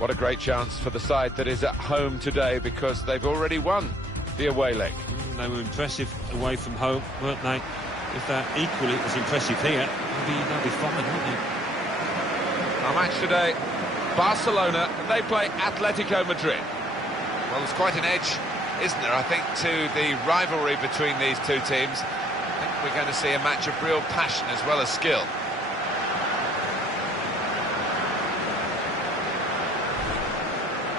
What a great chance for the side that is at home today, because they've already won the away leg. They were impressive away from home, weren't they? If they're equally as impressive here, maybe they'll be fine, won't they? Our match today, Barcelona, and they play Atletico Madrid. Well, there's quite an edge, isn't there, I think, to the rivalry between these two teams. I think we're going to see a match of real passion as well as skill.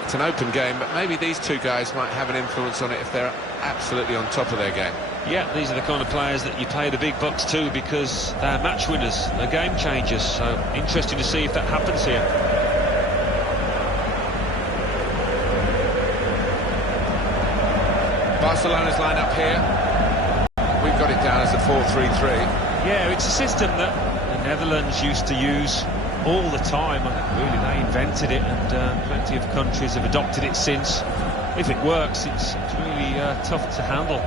It's an open game, but maybe these two guys might have an influence on it if they're absolutely on top of their game. Yeah, these are the kind of players that you pay the big bucks to, because they're match winners, they're game changers. So interesting to see if that happens here. Barcelona's line-up here. We've got it down as a 4-3-3. Yeah, it's a system that the Netherlands used to use all the time. I think really they invented it, and plenty of countries have adopted it since. If it works, it's really tough to handle.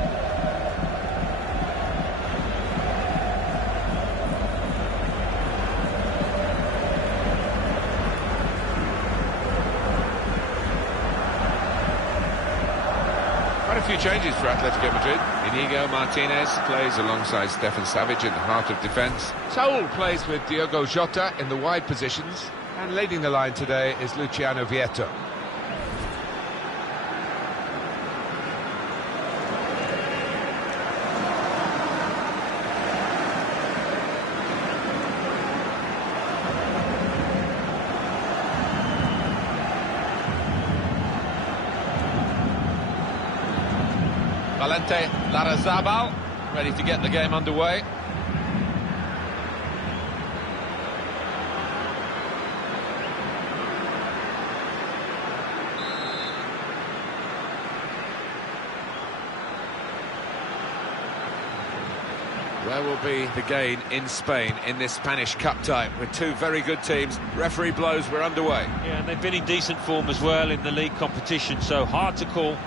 Quite a few changes for Atletico Madrid. Inigo Martinez plays alongside Stefan Savic in the heart of defence. Saul plays with Diogo Jota in the wide positions. And leading the line today is Luciano Vietto. Valente Larrazabal, ready to get the game underway. Where will be the gain in Spain in this Spanish Cup tie, with two very good teams? Referee blows, we're underway. Yeah, and they've been in decent form as well in the league competition, so hard to call.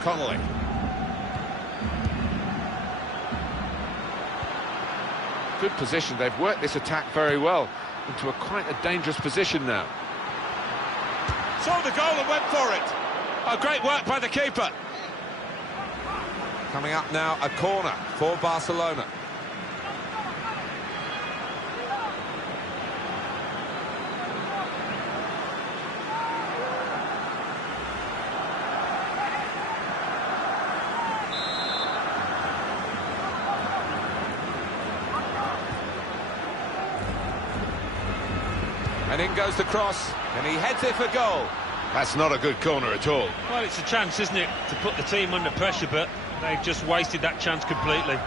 Connolly. Good position, they've worked this attack very well into quite a dangerous position now. Saw the goal and went for it. Oh, great work by the keeper. Coming up now, a corner for Barcelona. And in goes the cross, and he heads it for goal. That's not a good corner at all. Well, it's a chance, isn't it, to put the team under pressure, but they've just wasted that chance completely.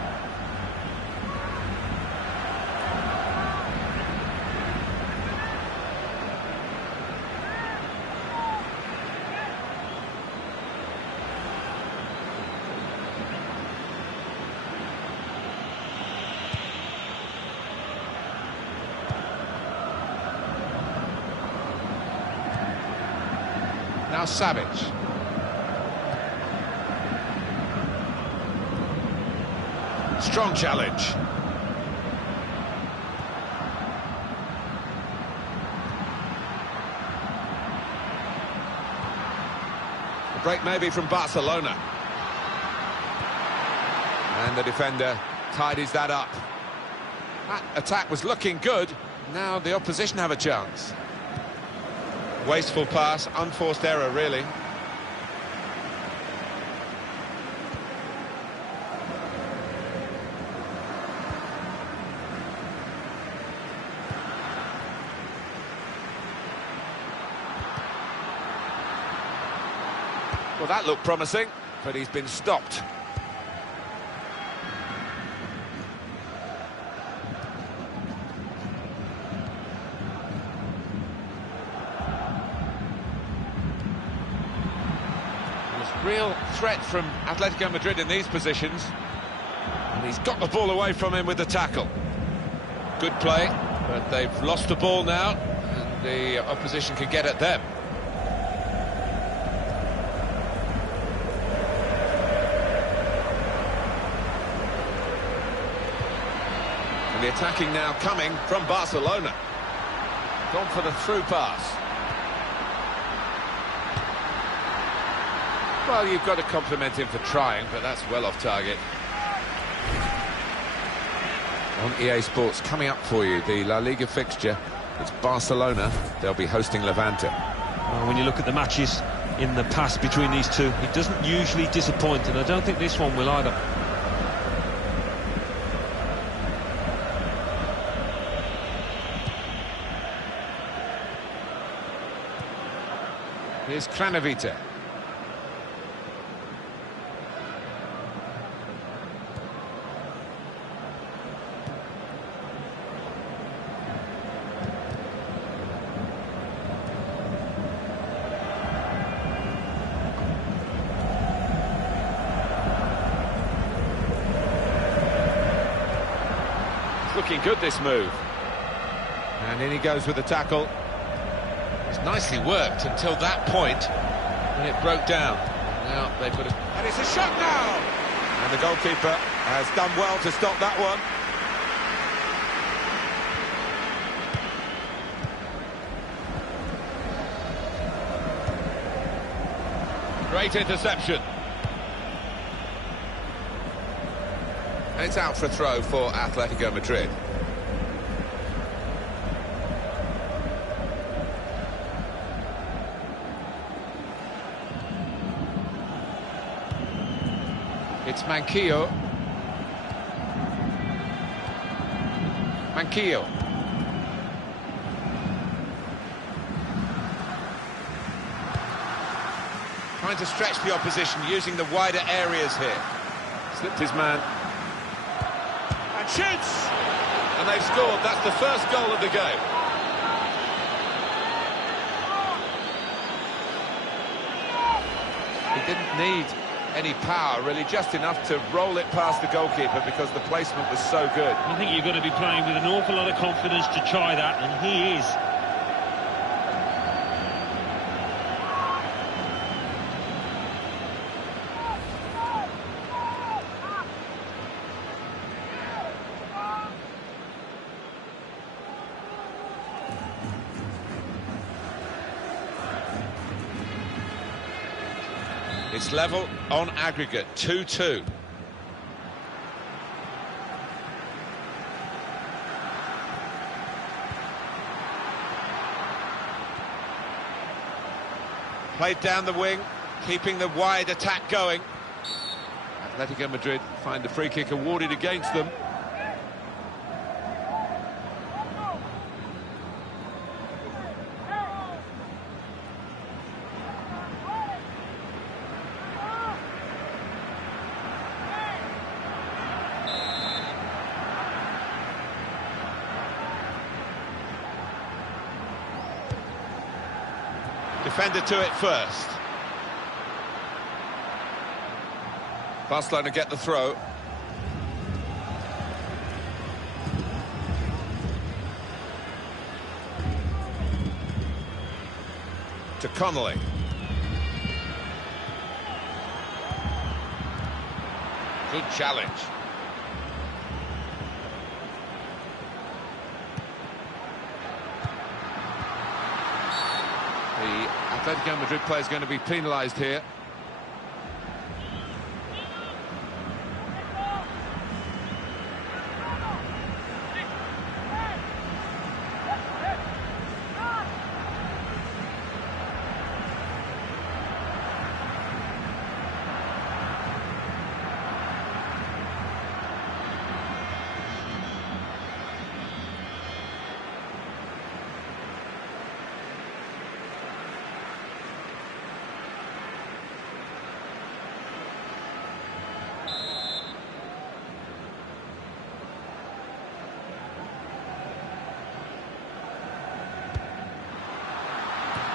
Now Savic. Strong challenge. A break maybe from Barcelona. And the defender tidies that up. That attack was looking good. Now the opposition have a chance. Wasteful pass, unforced error, really. Well, that looked promising, but he's been stopped. Real threat from Atletico Madrid in these positions, and he's got the ball away from him with the tackle. Good play, but they've lost the ball now, and the opposition can get at them. And the attacking now coming from Barcelona. Gone for the through pass. Well, you've got to compliment him for trying, but that's well off target. On EA Sports, coming up for you, the La Liga fixture. It's Barcelona. They'll be hosting Levante. Well, when you look at the matches in the past between these two, it doesn't usually disappoint, and I don't think this one will either. Here's Kranovita. Looking good, this move. And in he goes with the tackle. It's nicely worked until that point when it broke down. Now they put it... And it's a shot now! And the goalkeeper has done well to stop that one. Great interception. And it's out for a throw for Atletico Madrid. It's Manquillo. Manquillo. Trying to stretch the opposition, using the wider areas here. Slipped his man. And shoots! And they've scored. That's the first goal of the game. He didn't need any power, really, just enough to roll it past the goalkeeper because the placement was so good. I think you've got to be playing with an awful lot of confidence to try that, and he is. It's level on aggregate, 2-2. Played down the wing, keeping the wide attack going. Atletico Madrid find the free kick awarded against them. Defender to it first. Barcelona get the throw. To Connolly. Good challenge. The Atletico Madrid player is going to be penalised here.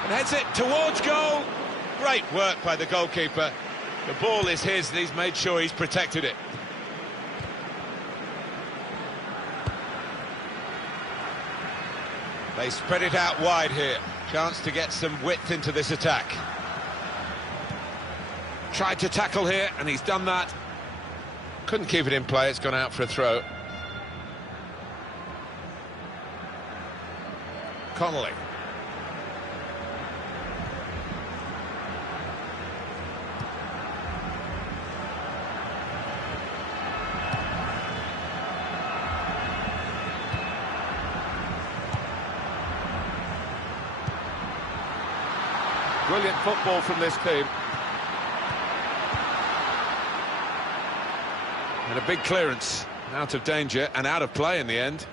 And heads it towards goal. Great work by the goalkeeper. The ball is his and he's made sure he's protected it. They spread it out wide here. Chance to get some width into this attack. Tried to tackle here and he's done that. Couldn't keep it in play, it's gone out for a throw. Connolly. Brilliant football from this team. And a big clearance, out of danger and out of play in the end.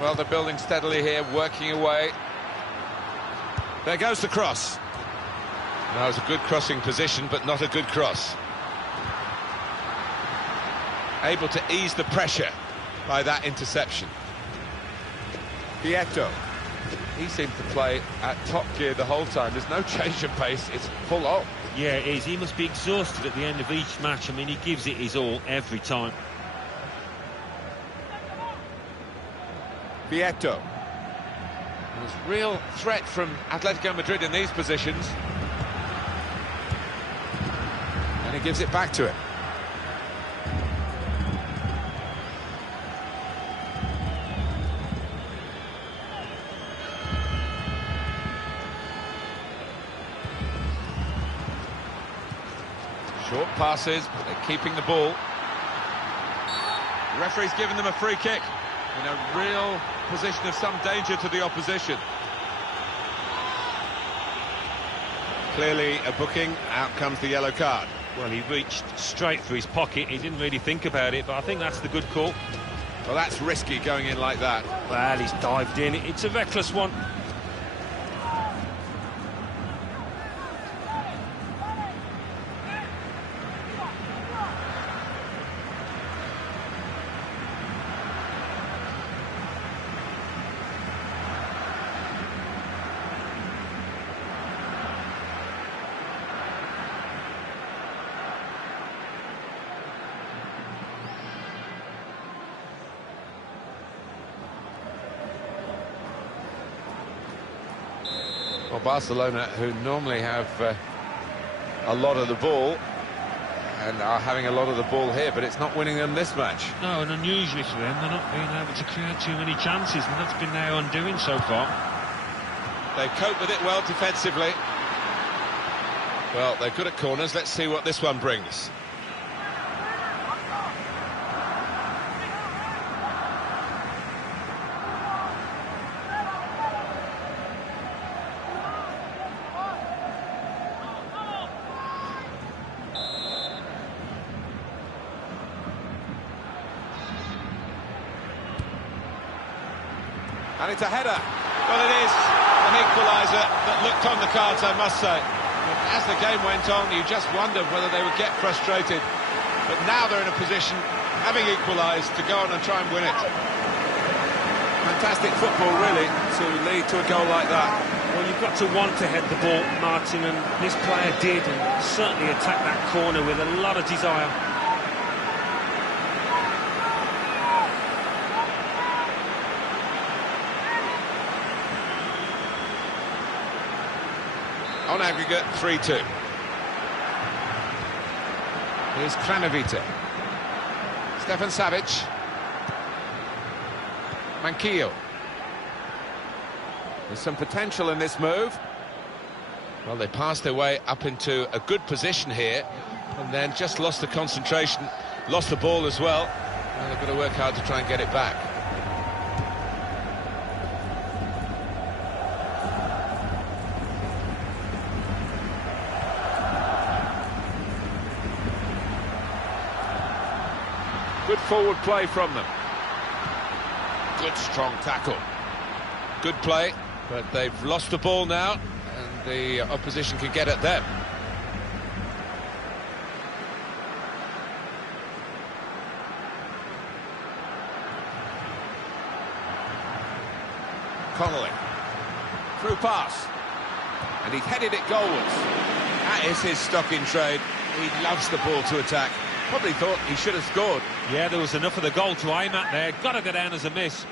Well, they're building steadily here, working away. There goes the cross. That was a good crossing position, but not a good cross. Able to ease the pressure by that interception. Vieto. He seems to play at top gear the whole time. There's no change of pace, it's full on. Yeah, it is. He must be exhausted at the end of each match. I mean, he gives it his all every time. Vieto. There's real threat from Atletico Madrid in these positions. And he gives it back to him. Short passes, but they're keeping the ball. The referee's given them a free kick in a real position of some danger to the opposition. Clearly a booking, out comes the yellow card. Well, he reached straight for his pocket. He didn't really think about it, but I think that's the good call. Well, that's risky going in like that. Well, he's dived in. It's a reckless one. Well, Barcelona, who normally have a lot of the ball, and are having a lot of the ball here, but it's not winning them this match. No, and unusually for them, they're not being able to create too many chances, and that's been their undoing so far. They cope with it well defensively. Well, they're good at corners. Let's see what this one brings. And it's a header. Well, it is an equaliser that looked on the cards, I must say. But as the game went on, you just wondered whether they would get frustrated. But now they're in a position, having equalised, to go on and try and win it. Fantastic football, really, to lead to a goal like that. Well, you've got to want to head the ball, Martin, and this player did, and certainly attacked that corner with a lot of desire. On aggregate, 3-2. Here's Kranovita. Stefan Savic. Manquillo. There's some potential in this move. Well, they passed their way up into a good position here, and then just lost the concentration, lost the ball as well. And they've got to work hard to try and get it back. Good forward play from them. Good strong tackle. Good play, but they've lost the ball now, and the opposition can get at them. Connolly. Through pass. And he's headed it goalwards. That is his stock in trade. He loves the ball to attack. Probably thought he should have scored. Yeah, there was enough of the goal to aim at there. Got to go down as a miss.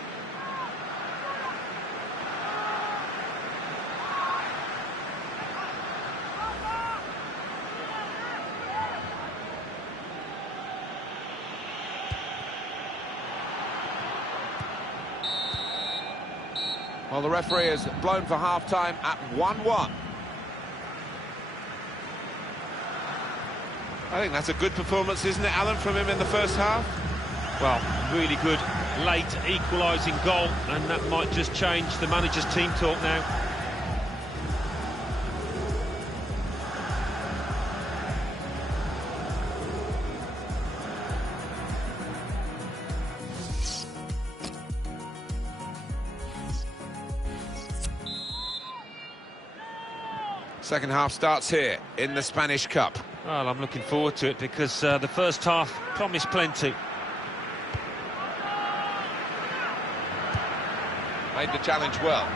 Well, the referee has blown for half-time at 1-1. I think that's a good performance, isn't it, Alan, from him in the first half? Well, really good late equalising goal, and that might just change the manager's team talk now. Second half starts here in the Spanish Cup. Well, I'm looking forward to it because the first half promised plenty. Made the challenge well.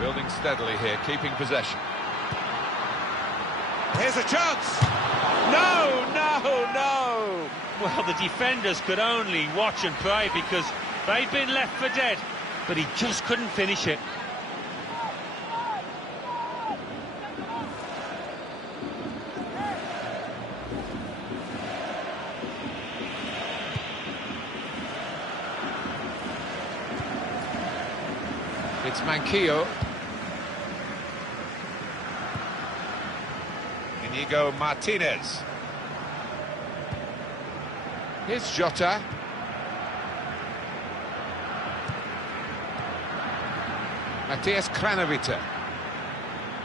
Building steadily here, keeping possession. Here's a chance! No, no, no! Well, the defenders could only watch and pray because they'd been left for dead, but he just couldn't finish it. It's Manquillo. Inigo Martinez. Here's Jota. Matías Kranovita.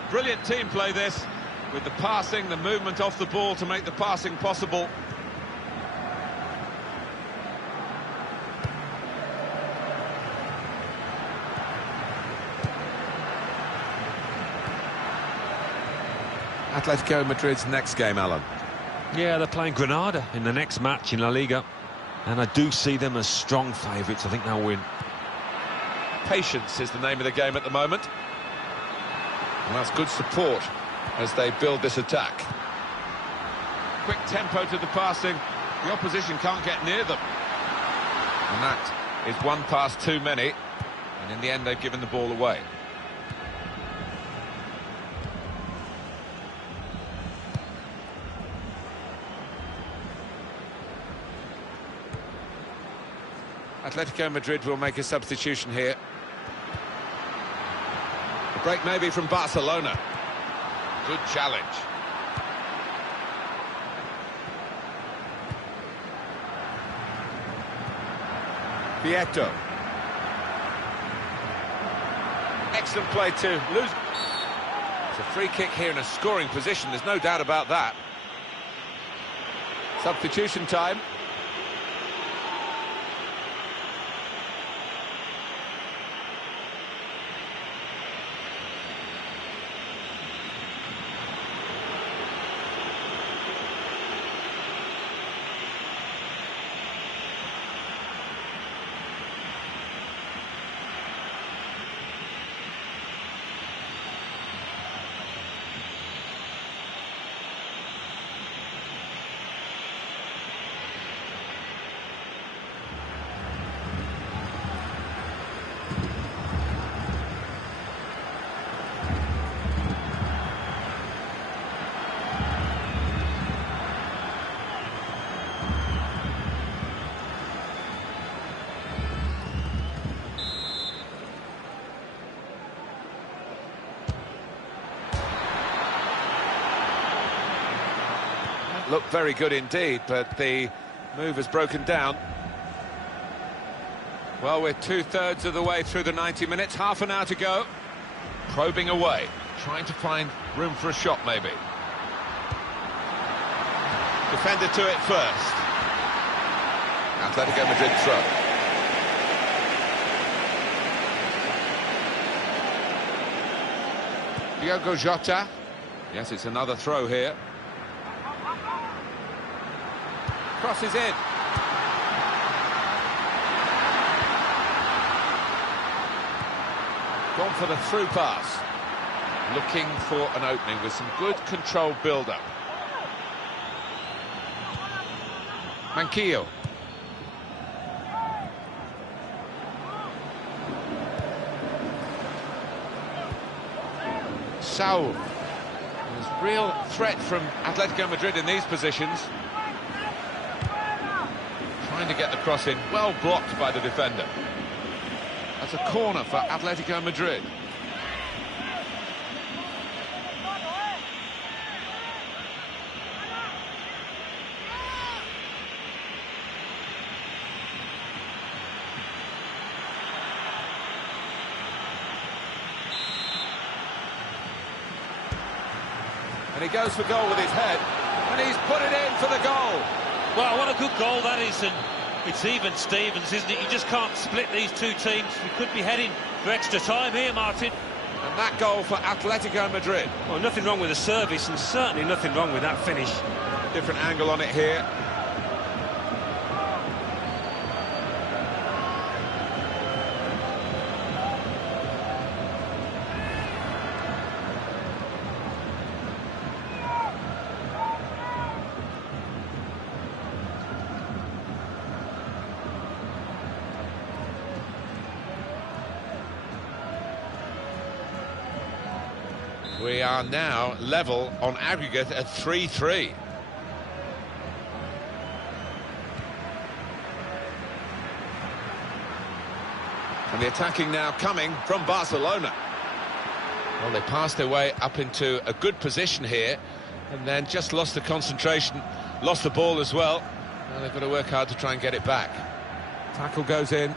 Brilliant team play this, with the passing, the movement off the ball to make the passing possible. Atletico Madrid's next game, Alan. Yeah, they're playing Granada in the next match in La Liga, and I do see them as strong favourites. I think they'll win. Patience is the name of the game at the moment. And that's good support as they build this attack. Quick tempo to the passing. The opposition can't get near them. And that is one pass too many. And in the end, they've given the ball away. Atletico Madrid will make a substitution here. A break maybe from Barcelona. Good challenge. Vieto. Excellent play to lose. It's a free kick here in a scoring position, there's no doubt about that. Substitution time. Looked very good indeed, but the move has broken down. Well, we're two-thirds of the way through the 90 minutes, half an hour to go. Probing away, trying to find room for a shot, maybe. Defender to it first. Atletico Madrid throw. Diogo Jota. Yes, it's another throw here. Crosses in. Gone for the through pass. Looking for an opening with some good controlled build-up. Manquillo. Saul. There's real threat from Atletico Madrid in these positions. Trying to get the cross in, well blocked by the defender. That's a corner for Atletico Madrid. And he goes for goal with his head, and he's put it in for the goal. Well, what a good goal that is, and it's even Stevens, isn't it? You just can't split these two teams. We could be heading for extra time here, Martin. And that goal for Atletico Madrid. Well, nothing wrong with the service, and certainly nothing wrong with that finish. Different angle on it here. We are now level on aggregate at 3-3. And the attacking now coming from Barcelona. Well, they passed their way up into a good position here and then just lost the concentration, lost the ball as well. Well, they've got to work hard to try and get it back. Tackle goes in.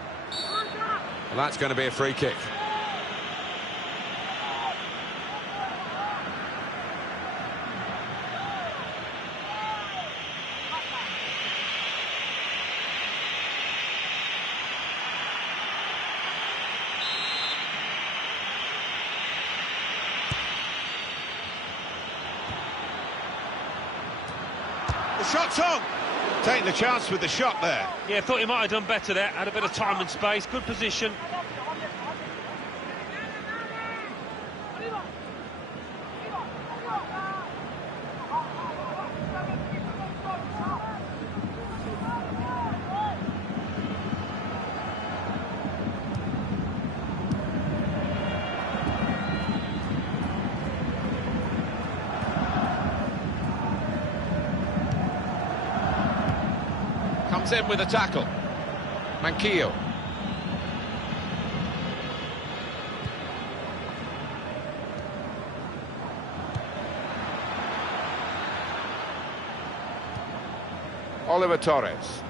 Well, that's going to be a free kick. The shot's on. Taking the chance with the shot there. Yeah, thought he might have done better there. Had a bit of time and space, good position. Comes in with a tackle. Manquillo. Oliver Torres.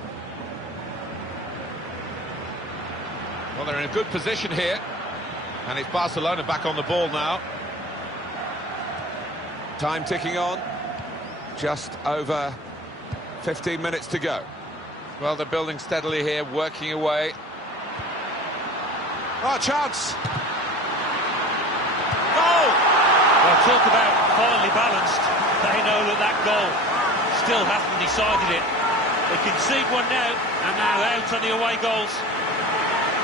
Well, they're in a good position here. And it's Barcelona back on the ball now. Time ticking on. Just over 15 minutes to go. Well, they're building steadily here, working away. Oh, chance! Goal! Well, talk about finely balanced. They know that that goal still hasn't decided it. They concede one now, and now out on the away goals.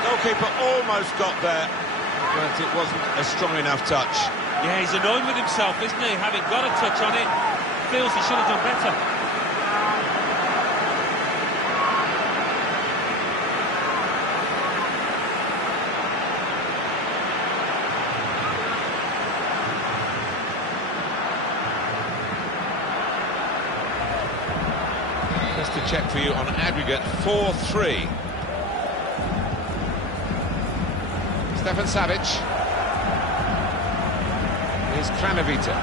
Goalkeeper almost got there, but it wasn't a strong enough touch. Yeah, he's annoyed with himself, isn't he? Having got a touch on it, feels he should have done better. Just to check for you on aggregate, 4-3. Stefan Savic. Here's Kranovita.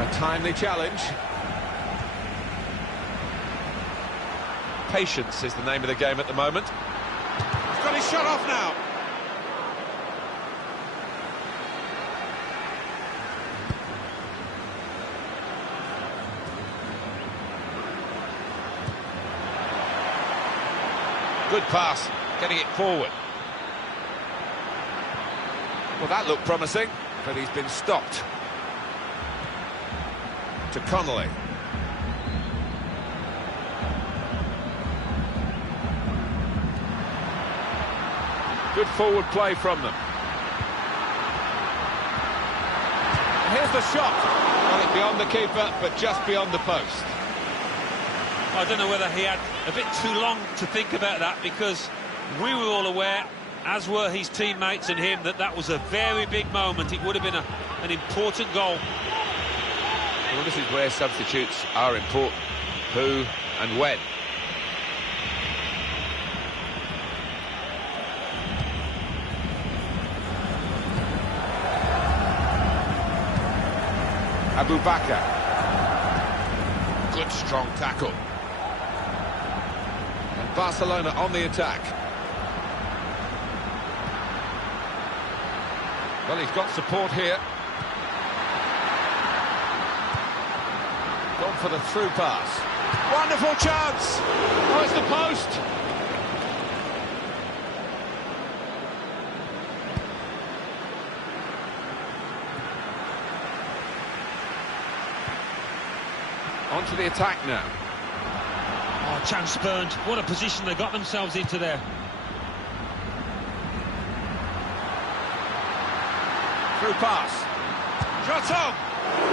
A timely challenge. Patience is the name of the game at the moment. He's got his shot off now. Good pass, getting it forward. Well, that looked promising, but he's been stopped. To Connolly. Good forward play from them. And here's the shot. Got it beyond the keeper, but just beyond the post. I don't know whether he had a bit too long to think about that, because we were all aware, as were his teammates and him, that that was a very big moment. It would have been an important goal. Well, this is where substitutes are important. Who and when. Abu Bakr. Good strong tackle. And Barcelona on the attack. Well, he's got support here. Gone for the through pass. Wonderful chance! Oh, it's the post! On to the attack now. Oh, chance spurned. What a position they got themselves into there. Through pass. Shot on!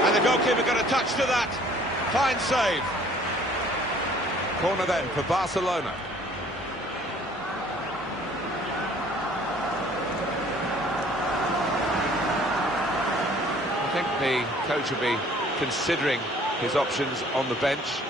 And the goalkeeper got a touch to that. Fine save. Corner then for Barcelona. I think the coach will be considering his options on the bench.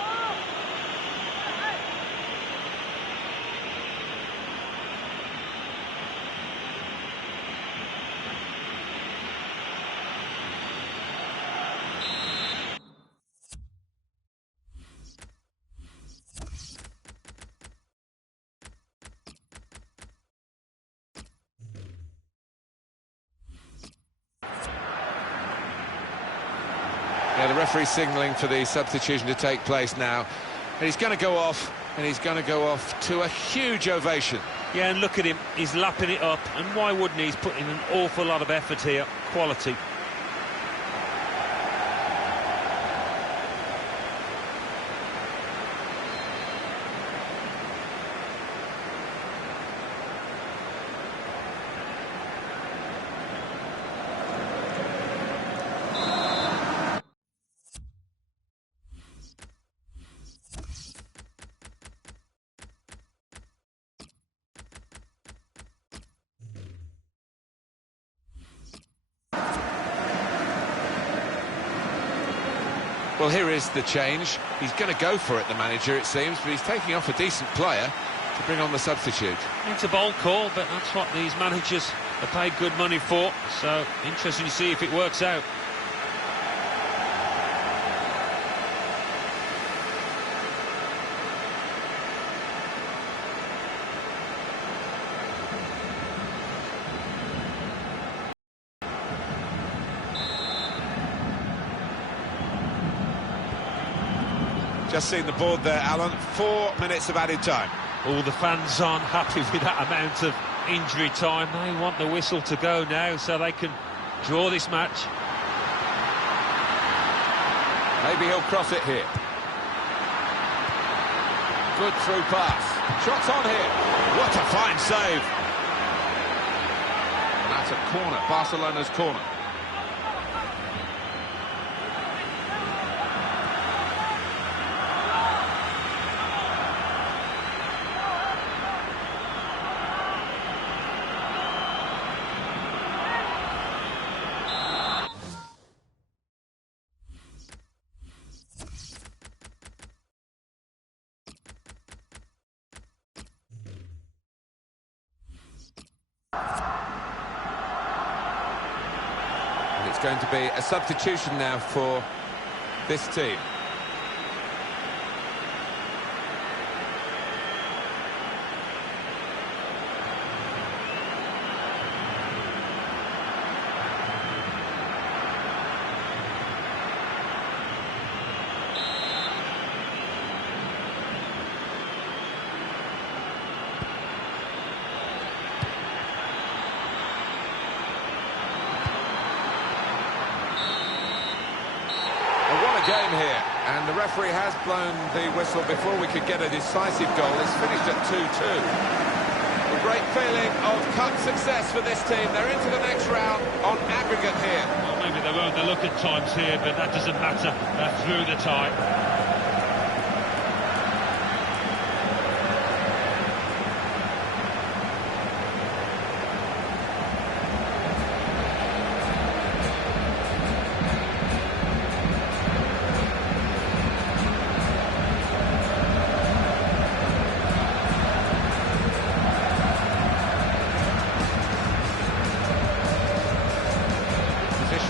Yeah, the referee's signalling for the substitution to take place now. And he's going to go off, and he's going to go off to a huge ovation. Yeah, and look at him, he's lapping it up, and why wouldn't he? He's putting an awful lot of effort here, quality. Well, here is the change. He's going to go for it, the manager, it seems, but he's taking off a decent player to bring on the substitute. It's a bold call, but that's what these managers are paid good money for, so interesting to see if it works out. Just seen the board there, Alan. 4 minutes of added time. All the fans aren't happy with that amount of injury time. They want the whistle to go now so they can draw this match. Maybe he'll cross it here. Good through pass. Shots on here. What a fine save. And that's a corner, Barcelona's corner. It's going to be a substitution now for this team. Game here, and the referee has blown the whistle before we could get a decisive goal. It's finished at 2-2. A great feeling of cup success for this team. They're into the next round on aggregate here. Well, maybe they've overlooked at times here, but that doesn't matter. They're through the tie.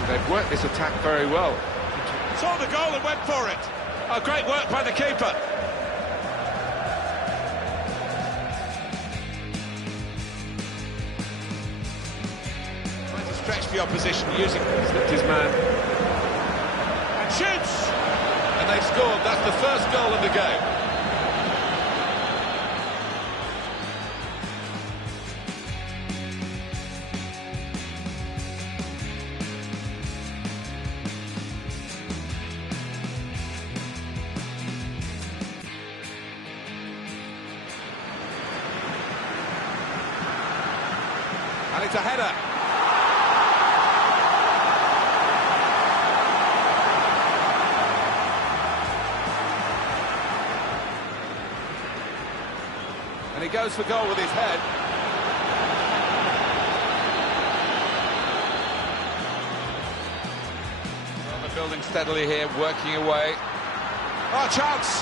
They've worked this attack very well. Saw the goal and went for it. Oh, great work by the keeper. Trying to stretch the opposition, slipped his man. And shoots! And they scored. That's the first goal of the game. And it's a header. And he goes for goal with his head. Well, they're building steadily here, working away. Oh, chance!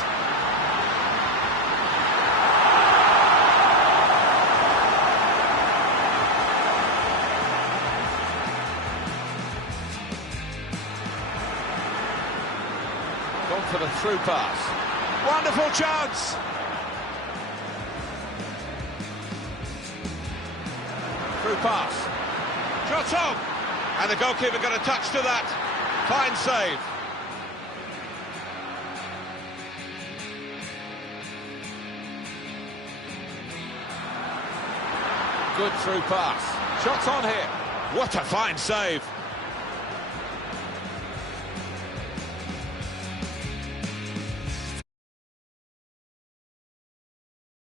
Gone for the through pass. Wonderful chance! Through pass. Shot on! And the goalkeeper got a touch to that. Fine save. Good through pass. Shots on here. What a fine save.